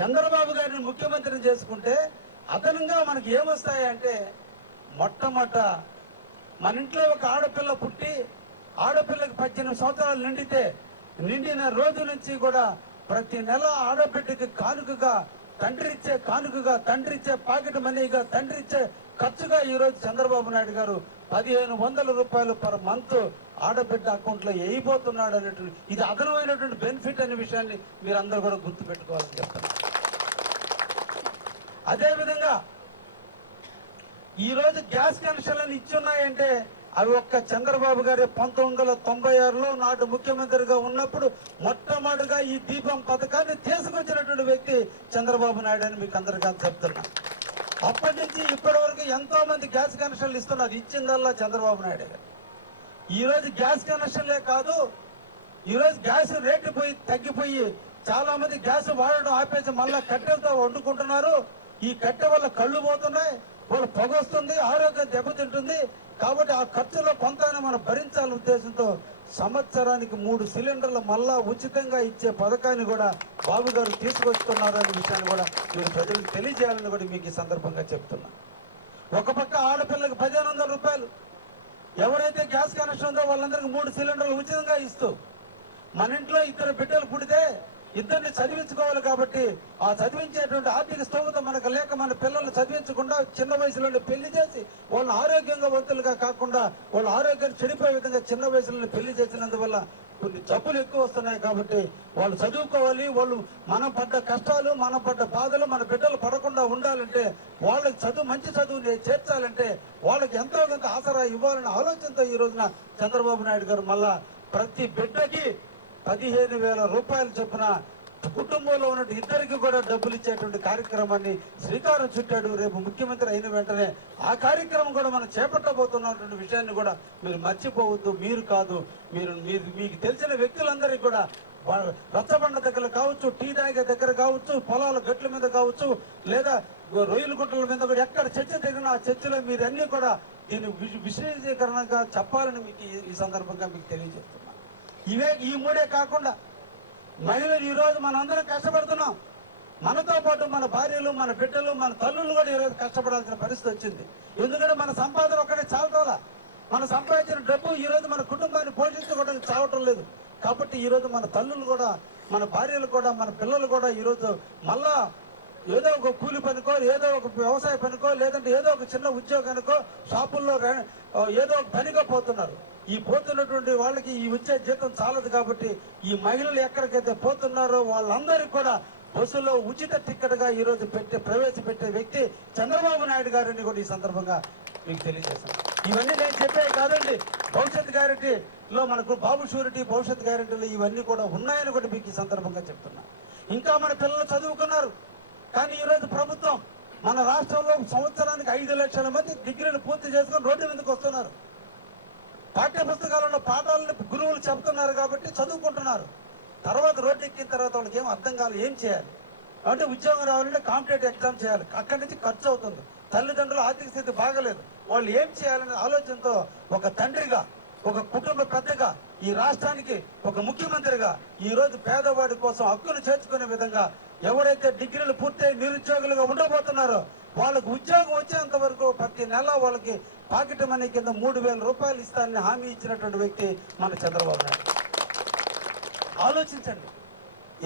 చంద్రబాబు గారిని ముఖ్యమంత్రిని చేసుకుంటే అదనంగా మనకి ఏమొస్తాయంటే మొట్టమొదట మన ఇంట్లో ఒక ఆడపిల్ల పుట్టి ఆడపిల్లకి పద్దెనిమిది సంవత్సరాలు నిండితే నిండిన రోజు నుంచి కూడా ప్రతి నెల ఆడబిడ్డకి కానుకగా తండ్రి ఇచ్చే కానుకగా తండ్రి ఇచ్చే పాకెట్ మనీగా తండ్రి ఇచ్చే ఖర్చుగా ఈరోజు చంద్రబాబు నాయుడు గారు పదిహేను వందల రూపాయలు పర్ మంత్ ఆడబిడ్డ అకౌంట్లో వేయబోతున్నాడు అనేటువంటి ఇది అదనమైనటువంటి బెనిఫిట్ అనే విషయాన్ని మీరు అందరూ కూడా గుర్తుపెట్టుకోవాలని చెప్తాను. అదేవిధంగా ఈరోజు గ్యాస్ కనెక్షన్లను ఇచ్చున్నాయంటే అవి ఒక్క చంద్రబాబు గారి పంతొమ్మిది వందల తొంభై ఆరులో నాటి ముఖ్యమంత్రిగా ఉన్నప్పుడు మొట్టమొదటిగా ఈ దీపం పథకాన్ని తీసుకొచ్చినటువంటి వ్యక్తి చంద్రబాబు నాయుడు అని మీకు అందరికీ చెప్తున్నా. అప్పటి నుంచి ఇప్పటి వరకు ఎంతో మంది గ్యాస్ కనెక్షన్లు ఇస్తున్నారు. ఇచ్చిందల్లా చంద్రబాబు నాయుడు గారు. ఈరోజు గ్యాస్ కనెక్షన్లే కాదు ఈ రోజు గ్యాస్ రేటు పోయి తగ్గిపోయి చాలా మంది గ్యాస్ వాడడం ఆపేసి మళ్ళా కట్టెలతో వండుకుంటున్నారు. ఈ కట్టె వల్ల కళ్ళు పోతున్నాయి వాళ్ళు పొగ వస్తుంది ఆరోగ్యం దెబ్బతింటుంది. కాబట్టి ఆ ఖర్చులో కొంత మనం భరించాలనే ఉద్దేశంతో సంవత్సరానికి మూడు సిలిండర్లు మళ్ళా ఉచితంగా ఇచ్చే పథకాన్ని కూడా బాబు గారు తీసుకొస్తున్నారనే విషయాన్ని కూడా మీరు ప్రజలకు తెలియజేయాలని కూడా మీకు ఈ సందర్భంగా చెప్తున్నా. ఒక పక్క ఆడపిల్లకి పదిహేను వందల రూపాయలు. ఎవరైతే గ్యాస్ కనెక్షన్ ఉందో వాళ్ళందరికీ మూడు సిలిండర్లు ఉచితంగా ఇస్తూ మన ఇంట్లో ఇద్దరు బిడ్డలు పుడితే ఇద్దరిని చదివించుకోవాలి కాబట్టి ఆ చదివించేటువంటి ఆర్థిక స్తోమత మనకు లేక మన పిల్లల్ని చదివించకుండా చిన్న వయసులోనే పెళ్ళి చేసి వాళ్ళని ఆరోగ్యంగా వంతులుగా కాకుండా వాళ్ళ ఆరోగ్యాన్ని చెడిపోయే విధంగా చిన్న వయసులోనే పెళ్ళి చేసినందువల్ల కొన్ని జబ్బులు ఎక్కువ వస్తున్నాయి కాబట్టి వాళ్ళు చదువుకోవాలి వాళ్ళు మనం పడ్డ కష్టాలు మనం పడ్డ బాధలు మన బిడ్డలు పడకుండా ఉండాలంటే వాళ్ళకి చదువు మంచి చదువు చేర్చాలంటే వాళ్ళకి ఎంతో కొంత ఆసరా ఇవ్వాలనే ఆలోచనతో ఈ రోజున చంద్రబాబు నాయుడు గారు మళ్ళా ప్రతి బిడ్డకి పదిహేను వేల రూపాయలు చొప్పున కుటుంబంలో ఉన్న ఇద్దరికి కూడా డబ్బులు ఇచ్చేటువంటి కార్యక్రమాన్ని శ్రీకారం చుట్టాడు రేపు ముఖ్యమంత్రి అయిన వెంటనే. ఆ కార్యక్రమం కూడా మనం చేపట్టబోతున్నటువంటి విషయాన్ని కూడా మీరు మర్చిపోవద్దు మీరు కాదు. మీరు మీరు మీకు తెలిసిన వ్యక్తులందరికీ కూడా రచ్చబండ దగ్గర కావచ్చు టీ తాగే దగ్గర కావచ్చు పొలాల గట్ల మీద కావచ్చు లేదా రొయ్యల గుట్టల మీద కూడా ఎక్కడ చర్చ జరిగిన ఆ చర్చలో మీరన్నీ కూడా దీన్ని విశ- విశదీకరణగా చెప్పాలని మీకు ఈ- ఈ సందర్భంగా మీకు తెలియజేస్తున్నాను. ఇవే ఈ మూడే కాకుండా మహిళలు ఈరోజు రోజు మనందరం కష్టపడుతున్నాం. మనతో పాటు మన భార్యలు మన బిడ్డలు మన తల్లులు కూడా ఈరోజు కష్టపడాల్సిన పరిస్థితి వచ్చింది. ఎందుకంటే మన సంపాదన ఒక్కటే చాలతోలా మన సంపాదించిన డబ్బు ఈరోజు మన కుటుంబాన్ని పోషించుకోవడానికి చావటం లేదు. కాబట్టి ఈరోజు మన తల్లులు కూడా మన భార్యలు కూడా మన పిల్లలు కూడా ఈరోజు మళ్ళా ఏదో ఒక కూలి పనికో ఏదో ఒక వ్యవసాయ పనికో లేదంటే ఏదో ఒక చిన్న ఉద్యోగానికో షాపుల్లో ఏదో ఒక పనిగా పోతున్నారు. ఈ పోతున్నటువంటి వాళ్ళకి ఈ వచ్చే జీతం చాలదు కాబట్టి ఈ మహిళలు ఎక్కడికైతే పోతున్నారో వాళ్ళందరికీ కూడా బస్సులో ఉచిత టిక్కెట్గా గా పెట్టే ప్రవేశపెట్టే వ్యక్తి చంద్రబాబు నాయుడు గారిని కూడా ఈ సందర్భంగా మీకు తెలియజేస్తాను. ఇవన్నీ నేను చెప్పే కాదండి. భవిష్యత్ గ్యారెంటీలో మనకు బాబు షూరిటీ భవిష్యత్ గ్యారెంటీలు ఇవన్నీ కూడా ఉన్నాయని కూడా మీకు ఈ సందర్భంగా చెప్తున్నా. ఇంకా మన పిల్లలు చదువుకున్నారు. కానీ ఈరోజు ప్రభుత్వం మన రాష్ట్రంలో సంవత్సరానికి ఐదు లక్షల మంది డిగ్రీలు పూర్తి చేసుకుని రోడ్డు మీదకి వస్తున్నారు. పాఠ్య పుస్తకాలలో పాఠాలను గురువులు చెబుతున్నారు కాబట్టి చదువుకుంటున్నారు. తర్వాత రోడ్డు ఎక్కిన తర్వాత వాళ్ళకి ఏం అర్థం కాదు ఏం చేయాలి? అంటే ఉద్యోగం రావాలంటే కాంపిటేటివ్ ఎగ్జామ్ చేయాలి. అక్కడి నుంచి ఖర్చు అవుతుంది. తల్లిదండ్రుల ఆర్థిక స్థితి బాగలేదు. వాళ్ళు ఏం చేయాలనే ఆలోచనతో ఒక తండ్రిగా ఒక కుటుంబ పెద్దగా ఈ రాష్ట్రానికి ఒక ముఖ్యమంత్రిగా ఈ రోజు పేదవాడి కోసం హక్కును చేర్చుకునే విధంగా ఎవరైతే డిగ్రీలు పూర్తయి నిరుద్యోగులుగా ఉండబోతున్నారో వాళ్ళకు ఉద్యోగం వచ్చేంత వరకు ప్రతి నెల వాళ్ళకి పాకెట్ మనీ కింద మూడు వేల రూపాయలు ఇస్తానని హామీ ఇచ్చినటువంటి వ్యక్తి మన చంద్రబాబు నాయుడు. ఆలోచించండి.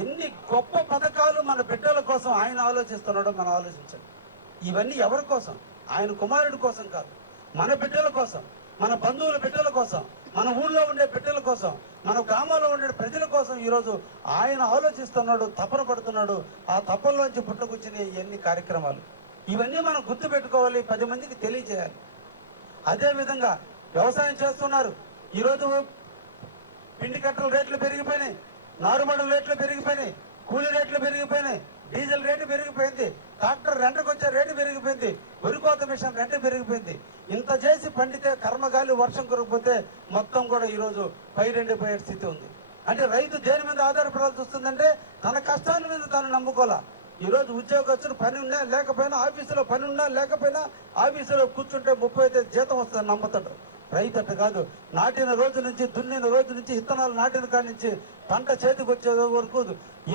ఎన్ని గొప్ప పథకాలు మన బిడ్డల కోసం ఆయన ఆలోచిస్తున్నాడో మనం ఆలోచించండి. ఇవన్నీ ఎవరి కోసం? ఆయన కుమారుడి కోసం కాదు. మన బిడ్డల కోసం మన బంధువుల బిడ్డల కోసం మన ఊళ్ళో ఉండే బిడ్డల కోసం మన గ్రామంలో ఉండే ప్రజల కోసం ఈరోజు ఆయన ఆలోచిస్తున్నాడు తపన పడుతున్నాడు. ఆ తపనలోంచి పుట్టుకొచ్చిన ఇవన్నీ కార్యక్రమాలు? ఇవన్నీ మనం గుర్తు పెట్టుకోవాలి పది మందికి తెలియజేయాలి. అదేవిధంగా వ్యవసాయం చేస్తున్నారు. ఈరోజు పిండి కట్టల రేట్లు పెరిగిపోయినాయి నారుమడుల రేట్లు పెరిగిపోయినాయి. కూలీ రేట్లు పెరిగిపోయినాయి డీజిల్ రేటు పెరిగిపోయింది ట్రాక్టర్ రెంట్కి వచ్చే రేటు పెరిగిపోయింది వరికోత మిషన్ రెంట్ పెరిగిపోయింది. ఇంత చేసి పండితే కర్మగాలి వర్షం కురకపోతే మొత్తం కూడా ఈరోజు పైరెండిపోయే స్థితి ఉంది. అంటే రైతు దేని మీద ఆధారపడాల్సి వస్తుందంటే తన కష్టాల మీద తను నమ్ముకోవాలా? ఈ రోజు ఉద్యోగస్తులు పని ఉన్నా లేకపోయినా ఆఫీసులో పని ఉన్నా లేకపోయినా ఆఫీసులో కూర్చుంటే ముప్పై అయితే జీతం వస్తుంది నమ్ముతాడు. రైతు అట్ట కాదు. నాటిన రోజు నుంచి దున్నిన రోజు నుంచి విత్తనాలు నాటిన కాడి నుంచి పంట చేతికి వచ్చే వరకు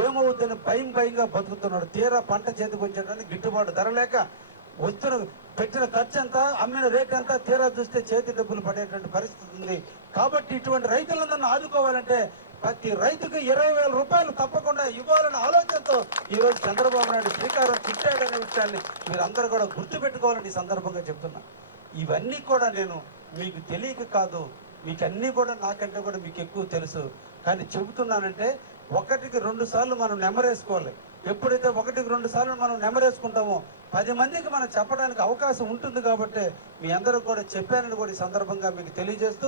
ఏమవుతుందని భయం భయంగా బతుకుతున్నాడు. తీరా పంట చేతికి వచ్చేటానికి గిట్టుబాటు ధర లేక వచ్చిన పెట్టిన ఖర్చు ఎంత అమ్మిన రేట్ ఎంత తీరా చూస్తే చేతి డబ్బులు పడేటువంటి పరిస్థితి ఉంది. కాబట్టి ఇటువంటి రైతులందరినీ ఆదుకోవాలంటే ప్రతి రైతుకు ఇరవై వేల రూపాయలు తప్పకుండా ఇవ్వాలనే ఆలోచనతో ఈ రోజు చంద్రబాబు నాయుడు శ్రీకారం చుట్టాడనే విషయాన్ని మీరందరూ కూడా గుర్తుపెట్టుకోవాలని ఈ సందర్భంగా చెప్తున్నా. ఇవన్నీ కూడా నేను మీకు తెలియక కాదు మీకు అన్నీ కూడా నాకంటే కూడా మీకు ఎక్కువ తెలుసు. కానీ చెబుతున్నానంటే ఒకటికి రెండు సార్లు మనం నెమరేసుకోవాలి. ఎప్పుడైతే ఒకటికి రెండు సార్లు మనం నెమరేసుకుంటామో పది మందికి మనం చెప్పడానికి అవకాశం ఉంటుంది కాబట్టి మీ అందరూ కూడా చెప్పానని కూడా ఈ సందర్భంగా మీకు తెలియజేస్తూ